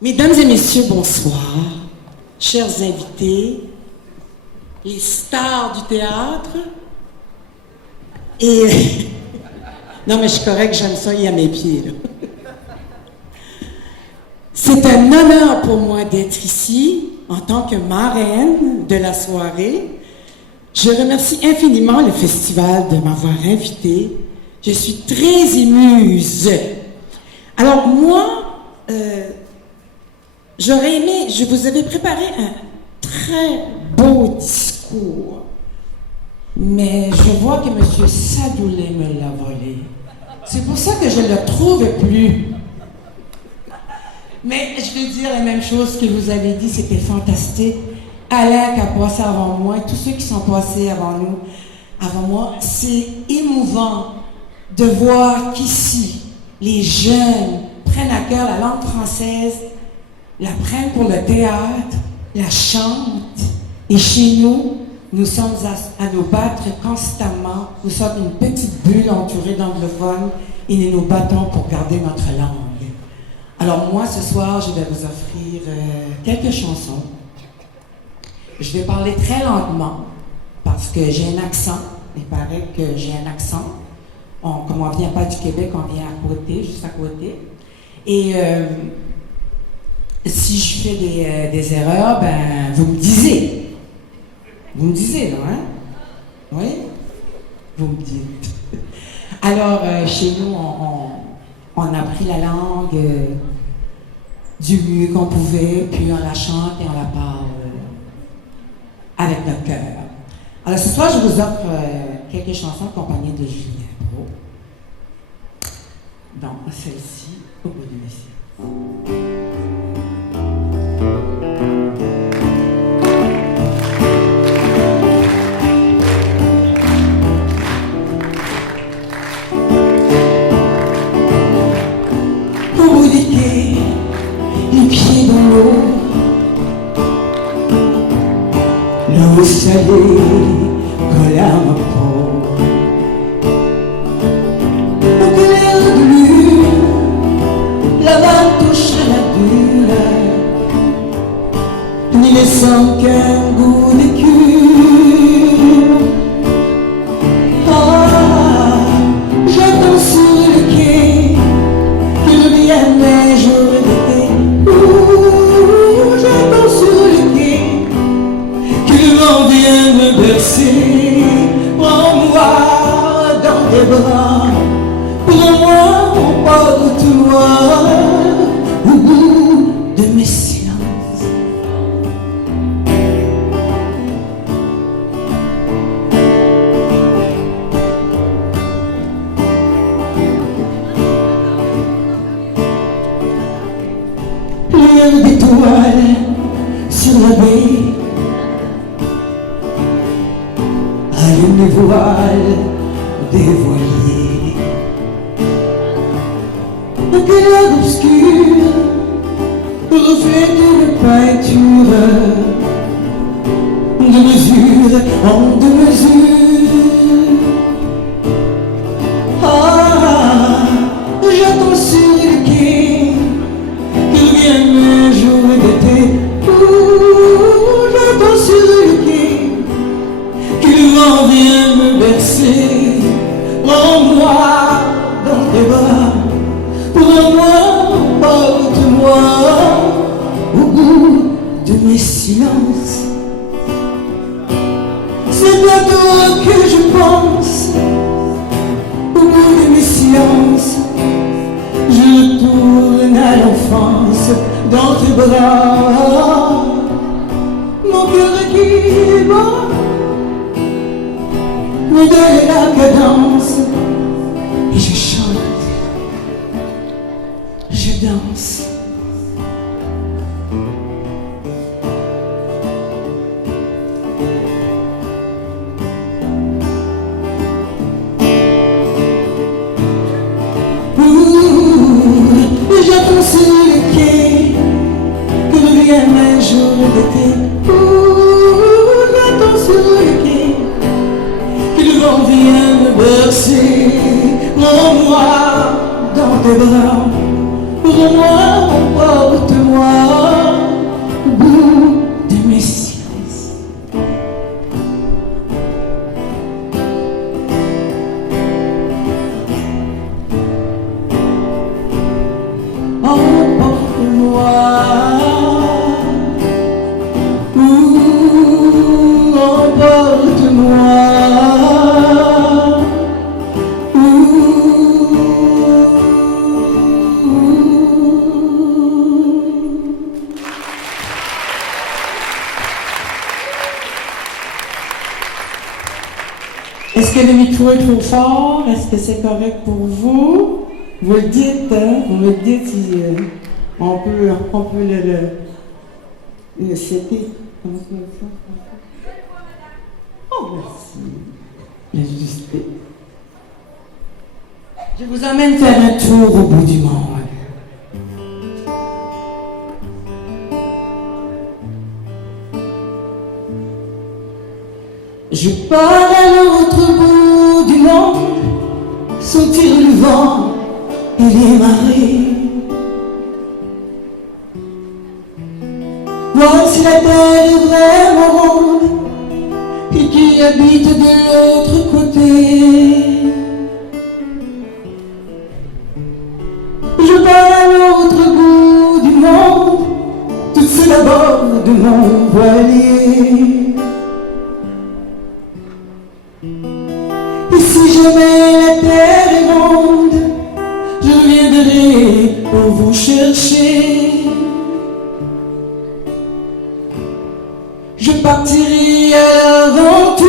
Mesdames et messieurs, bonsoir. Chers invités, les stars du théâtre. Et... non, mais je suis correcte, j'aime ça, il y a mes pieds, là. C'est un honneur pour moi d'être ici en tant que marraine de la soirée. Je remercie infiniment le festival de m'avoir invitée. Je suis très émuse. Alors moi, j'aurais aimé, je vous avais préparé un très beau discours, mais je vois que M. Sadoulé me l'a volé. C'est pour ça que je ne le trouve plus. Mais je vais dire la même chose que vous avez dit, c'était fantastique. Alain qui a passé avant moi, tous ceux qui sont passés avant nous, avant moi, c'est émouvant de voir qu'ici, les jeunes prennent à cœur la langue française, la prennent pour le théâtre, la chantent. Et chez nous, nous sommes à nous battre constamment. Nous sommes une petite bulle entourée d'anglophones et nous nous battons pour garder notre langue. Alors moi, ce soir, je vais vous offrir quelques chansons. Je vais parler très lentement parce que j'ai un accent. Il paraît que j'ai un accent. Comme on ne vient pas du Québec, on vient à côté, juste à côté. Et si je fais des erreurs, ben vous me disiez. Vous me disiez, non, hein? Oui? Vous me dites. Alors, chez nous, on a pris la langue du mieux qu'on pouvait, puis on la chante et on la parle avec notre cœur. Alors ce soir, je vous offre quelques chansons accompagnées de Julien Brault. Donc, celle-ci, au bout de l'émission. Les pieds dans l'eau, l'eau salée colle à ma peau. Au clair de lune, la vague touche à la dune, n'y laissant qu'un goût d'écume. Ah, j'attends sur le quai qu'il revienne un jour d'été. J'attends sur le quai que le vent vienne me bercer. Prends-moi dans tes bras, prends-moi, emporte-moi au bout de mes silences. Lueur d'étoiles sur la baie, allume les voiles des voiliers. Un clair obscur reflète une peinture de mesure en de mesure. Ah, j'attends sur le quai qu'il vienne un jour d'été. J'attends sur le quai que le vent vienne me bercer. Prends-moi dans tes bras, prends-moi, porte-moi au bout de mes silences. C'est à toi que je pense, au bout de mes silences. Je retourne à l'enfance dans tes bras. Mon cœur qui bat me donne la cadence et je chante, je danse. J'attends sur le quai que revienne un jour d'été. J'attends sur le quai que le vent vienne me bercer. Prends-moi dans tes bras, prends-moi, emporte-moi que le micro est trop fort? Est-ce que c'est correct pour vous? Vous le dites, hein? Vous me dites si on peut le setter. Comment ça va ça? Oh, merci. L'ajuster. Je vous emmène faire un tour au bout du monde. Je pars à l'autre bout du monde, sentir le vent et les marées. Voir si la terre est vraiment ronde et qui habite de l'autre côté. Je pars à l'autre bout du monde, tout seul à bord de mon voilier. Et si jamais la terre est ronde, je viendrai pour vous chercher. Je partirai à l'aventure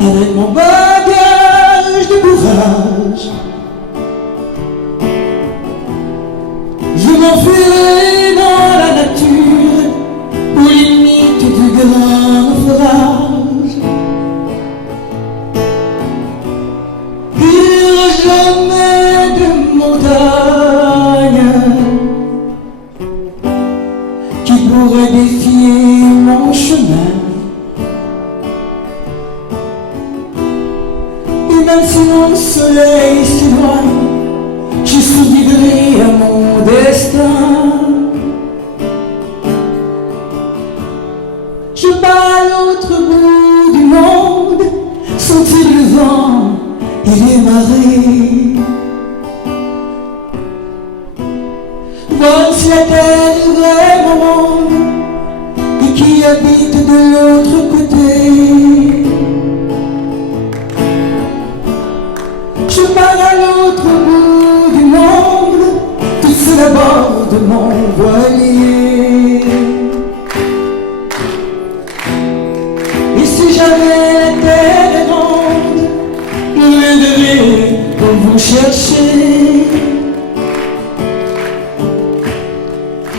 avec mon bagage de courage. Je m'enfuirai dans la nature aux limites du grand naufrage. Il n'y aura jamais de montagne qui pourrait défier mon chemin. Et même si mon soleil s'éloigne, je survivrai à mon destin. Je pars à l'autre bout du monde, sentir le vent et les marées. Voir si la terre est vraiment ronde et qui habite de l'autre côté. Je pars à l'autre bout du monde, tout seul à bord de mon voilier. Et si jamais la terre est ronde, je viendrai pour vous chercher.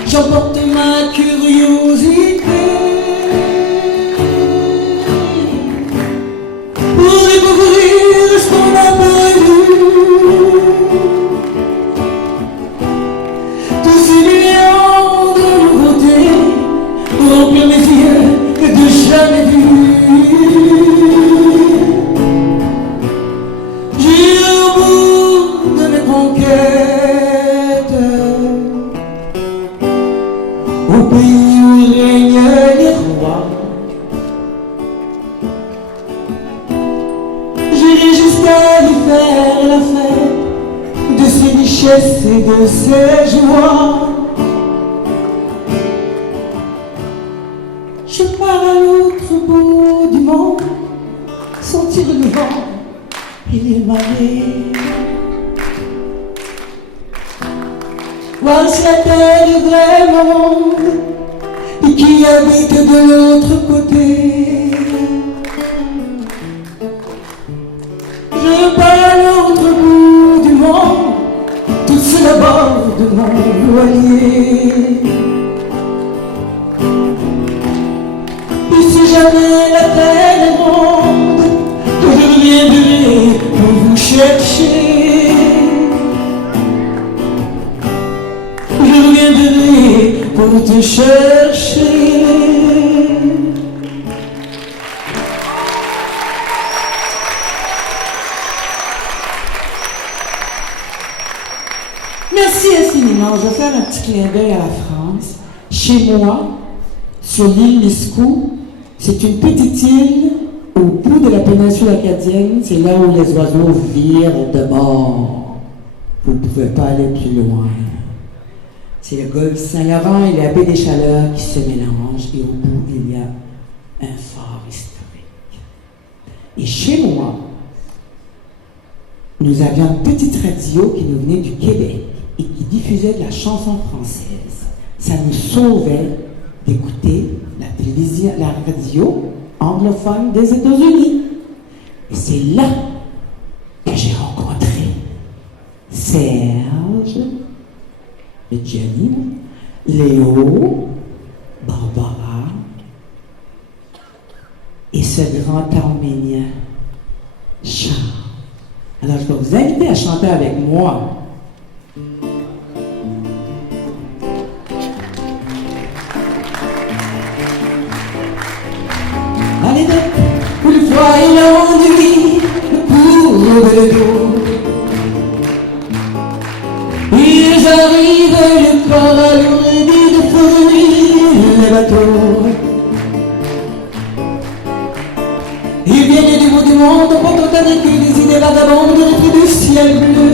J'emporte ma curiosité pour découvrir ce qu'on a perdu. Tous ces millions de nouveautés pour remplir mes yeux de jamais vus. J'irai au bout de mes conquêtes, au pays où règnent les rois. J'irai jusqu'à lui faire la fête de ses richesses et de ses joies. Je pars à l'autre bout du monde, sentir le vent et les marées. Voir si la terre est vraiment ronde et qui habite de l'autre côté. Je pars à l'autre bout du monde, toute seule à bord de mon voilier. Et si jamais la terre est ronde, je reviendrai pour vous chercher. Je reviendrai pour te chercher. Merci infiniment. Je vais faire un petit clin d'œil à la France. Chez moi, sur l'île Liscou, c'est une petite île au bout de la péninsule acadienne. C'est là où les oiseaux virent de bord. Vous ne pouvez pas aller plus loin. C'est le golfe Saint-Laurent et la baie des Chaleurs qui se mélangent. Et au bout, il y a un phare historique. Et chez moi, nous avions une petite radio qui nous venait du Québec et qui diffusait de la chanson française. Ça nous sauvait d'écouter la télévision, la radio anglophone des États-Unis. Et c'est là que j'ai rencontré Serge, Jenny, Léo, Barbara et ce grand Arménien, Charles. Alors je vais vous inviter à chanter avec moi. Allez donc, où le froid et l'ennui me courent le dos. Ils arrivent le corps alourdi de fourmis les bateaux. Ils viennent du bout du monde pour avec des idées vagabondes du ciel bleu,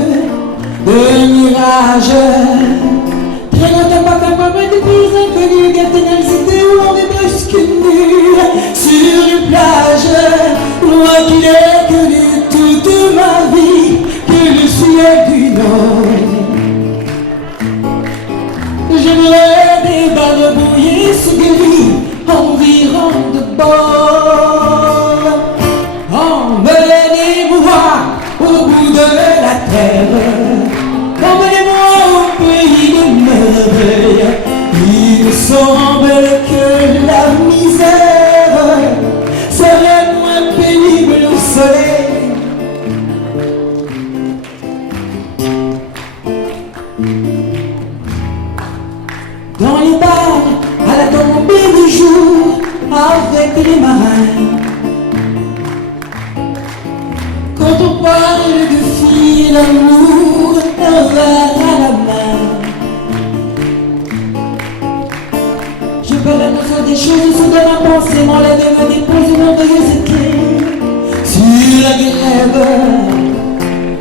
de mirages. Traînant un pas de pays inconnus, d'éternalité où on débusque nu sur une plage. Moi qui n'ai connu toute ma vie que le ciel du nord. J'aimerais des barbouiller ce gris environ de bord. Emmenez-moi au bout de la terre, emmenez-moi au pays de merveilles. Il me semble que la misère serait moins pénible au soleil. Dans les bars, à la tombée du jour, avec les marins. Quand on parle de filles, l'amour, un verre à la main. Je peux annoncer des choses sous de ma pensée, m'enlève et me dépose mon clé sur la grève.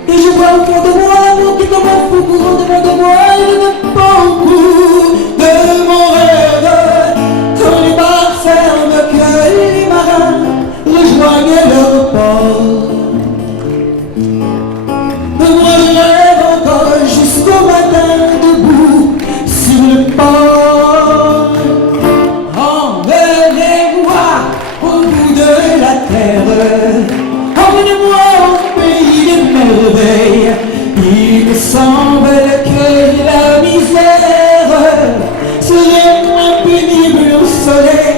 Et je vois au fond de moi l'amour qui comme un fou courant devant de moi et le parcours de mon rêve. Quand les bars ferment, que les marins rejoignent leur port. Moi je rêve encore jusqu'au matin debout sur le port. Emmenez-moi au bout de la terre, emmenez-moi au pays des merveilles. Il me semble que la misère serait moins pénible au soleil.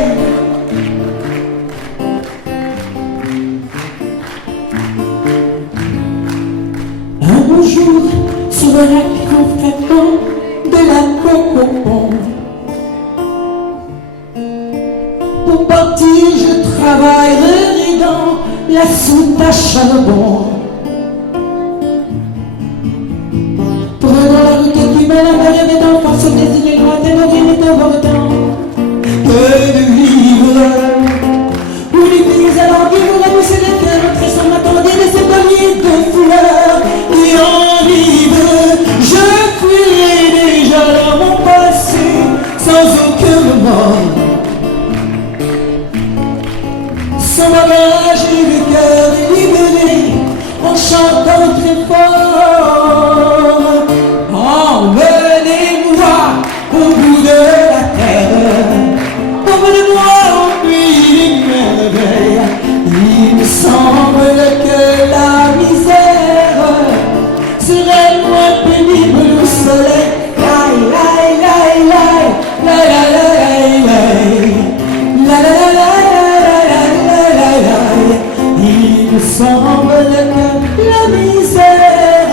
Un beau jour, sur un lac fréquent de la Cocopon. Pour partir, je travaillerai dans la soute à charbon. Prenant la route qui mène à ma rêve d'enfance, ce désir lointain, mon bien est important que de vivre. Où les pays à l'envie, la poussée des cœurs, très sans m'attendait de ces colliers de fleurs. Et en libre, je fuirai déjà dans mon passé, sans aucun remords. Sans bagage et le cœur libéré, en chantant très fort. Emmenez-moi au bout de la terre, emmenez-moi au pays des merveilles. Il me semble que la misère serait moins pénible au soleil. La la la la la la la la la la la. Il me semble que la misère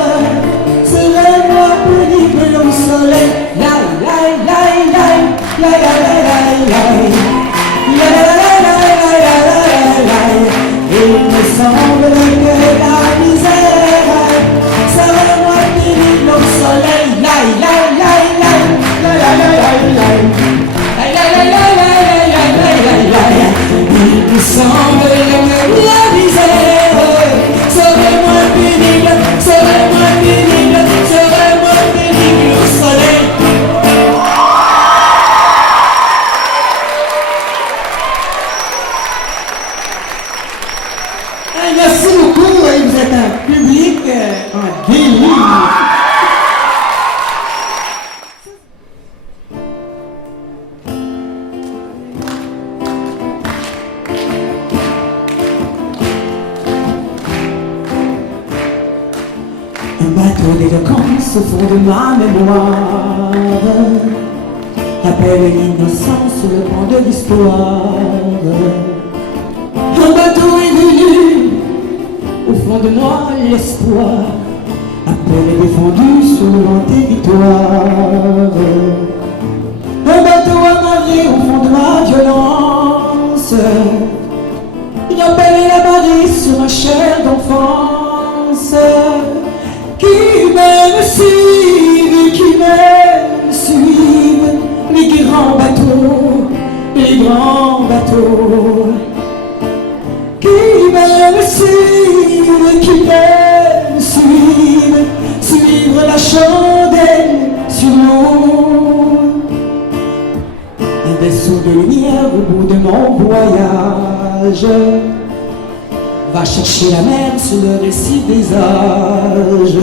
serait moins pénible au soleil. La la la la la la la la la. Il me semble que la misère serait moins pénible au soleil. La la la la la la la la. Il me semble que la misère vacances au fond de ma mémoire rappelle l'innocence sur le banc de l'histoire. Un bateau est venu, au fond de moi l'espoir appelle et défendu sur le grand territoire. Un bateau amarré au fond de ma violence, il appelle la marée sur ma chair d'enfance. Qui m'aime suive, qui m'aime suive, les grands bateaux, les grands bateaux. Qui m'aime suive, qui m'aime suive, suivre la chandelle sur l'eau. Un vaisseau de lumière au bout de mon voyage va chercher la mer sur le récif des âges.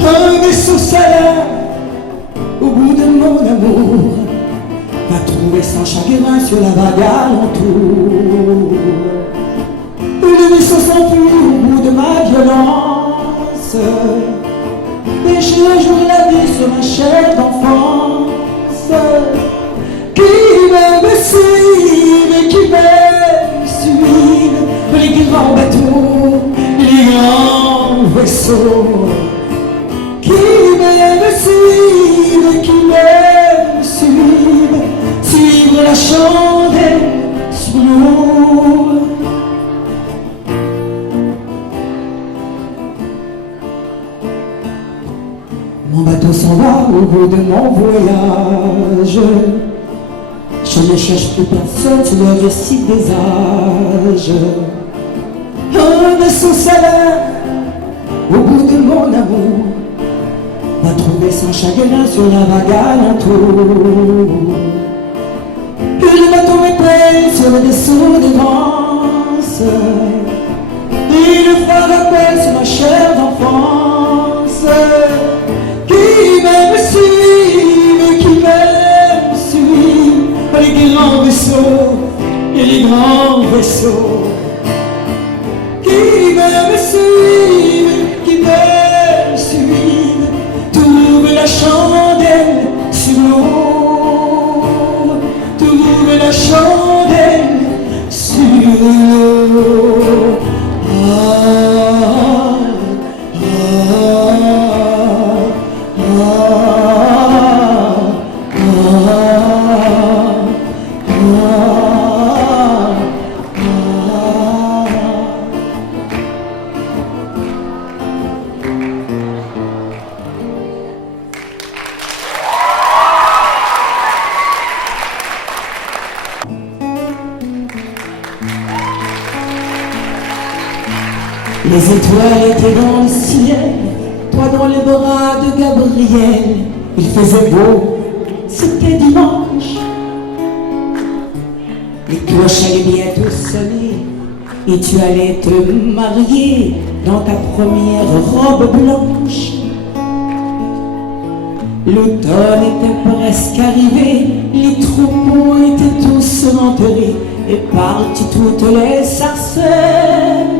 Un vaisseau salin au bout de mon amour va trouver son chagrin sur la vague alentour. Le vaisseau s'enfuit au bout de ma violence, pêcher un jour la vie sur ma chair d'enfance. Qui m'aime suive, qui m'aime suive, les grands bateaux, les grands vaisseaux. Qui m'aime suive, qui m'aime suive, suivre la chandelle sur l'eau. Mon bateau s'en va au bout de mon voyage. Je ne cherche plus personne sur le récif des âges. Un vaisseau salin au bout de mon amour va trouver son chagrin sur la vague alentour. Que le bateau m'épelle sur le vaisseau d'avance, et le phare appelle sur ma chair d'enfance. Qui m'aime suive, qui m'aime suive, les grands vaisseaux et les grands vaisseaux. Qui m'aime suive, qui m'aime suive, trouve la chandelle sur l'eau, trouve la chandelle sur l'eau. Les étoiles étaient dans le ciel, toi dans les bras de Gabriel. Il faisait beau, c'était dimanche. Les cloches allaient bientôt sonner et tu allais te marier dans ta première robe blanche. L'automne était presque arrivé, les troupeaux étaient tous enterrés et partis toutes les sarcelles.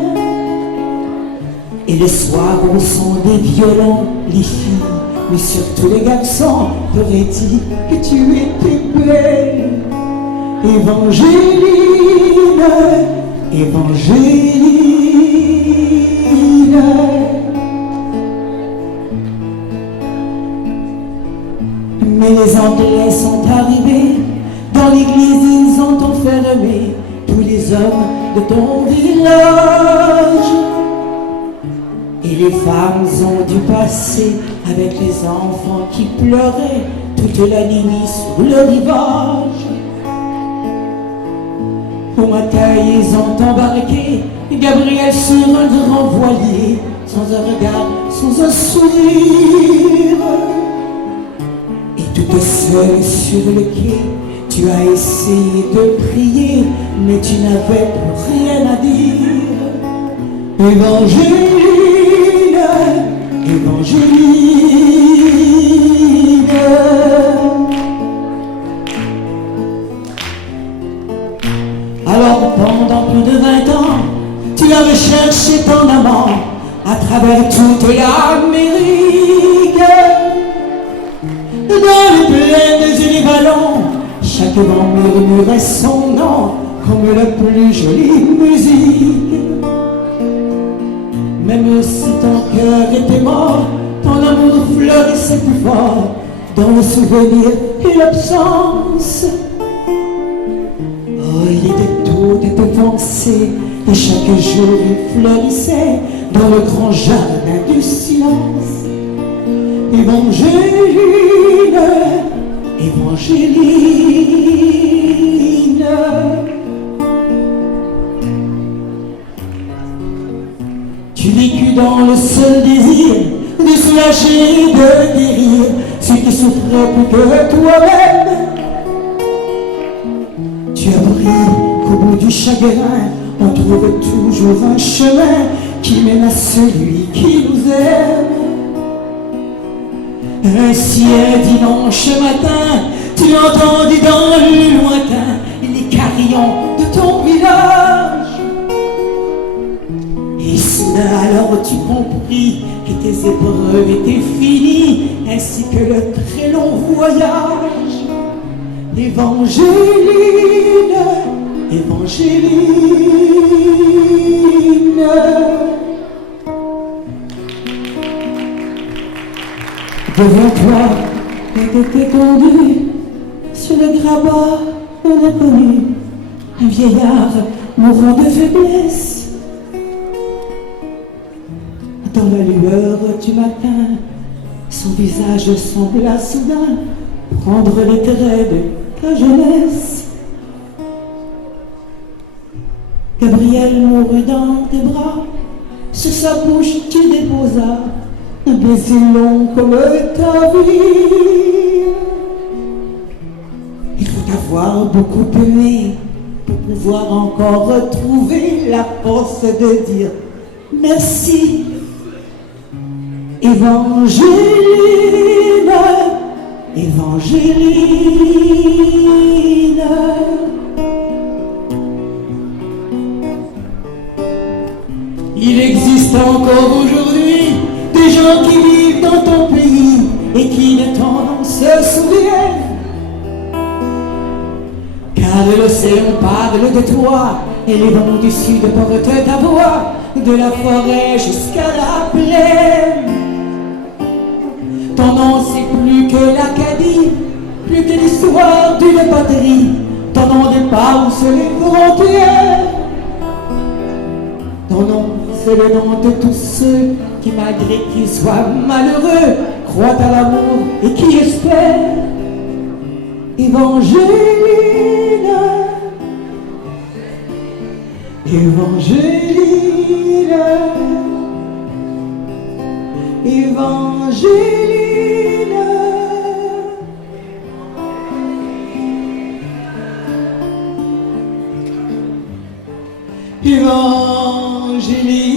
Et le soir au son des violons, les filles, mais surtout les garçons, t'auraient dit que tu étais belle. Évangéline, Évangéline. Mais les Anglais sont arrivés, dans l'église ils ont enfermé tous les hommes de ton village. Et les femmes ont dû passer avec les enfants qui pleuraient toute la nuit sur le rivage. Au matin, ils ont embarqué Gabriel sur un grand voilier, sans un regard, sans un sourire. Et toute seule sur le quai, tu as essayé de prier, mais tu n'avais plus rien à dire. Évangéline, Évangéline. Alors pendant plus de 20 ans, tu as recherché ton amant à travers toute l'Amérique. chanterai son nom comme la plus jolie musique. Même si ton cœur était mort, ton amour fleurissait plus fort dans le souvenir et l'absence. Oh, il était tout dépensé et chaque jour il fleurissait dans le grand jardin du silence. Évangéline, Évangéline, tu vécus dans le seul désir de soulager et de guérir ceux qui souffraient plus que toi-même. Tu as appris qu'au bout du chagrin, on trouve toujours un chemin qui mène à celui qui nous aime. Ainsi un dimanche matin, tu entendis dans le lointain les carillons de ton village. Et soudain alors tu compris que tes épreuves étaient finies, ainsi que le très long voyage. Évangéline, Évangéline, devant toi était étendu sur le grabat d'un inconnu, un vieillard mourant de faiblesse. Dans la lueur du matin, son visage sembla soudain prendre les traits de ta jeunesse. Gabriel mourut dans tes bras, sur sa bouche tu déposas un baiser long comme ta vie. Il faut avoir beaucoup aimé pour pouvoir encore retrouver la force de dire merci. Évangéline, Évangéline, il existe encore aujourd'hui des gens qui vivent dans ton pays et qui ne t'en se souviennent. Car l'océan parle de toi et les vents du sud portent ta voix de la forêt jusqu'à la plaine. Ton nom c'est plus que l'Acadie, plus que l'histoire d'une patrie. Ton nom dépasse les frontières. Ton nom c'est le nom de tous ceux qui, malgré qu'ils soient malheureux, croient à l'amour et qui espèrent. Évangéline, Évangéline, Évangéline, Évangéline.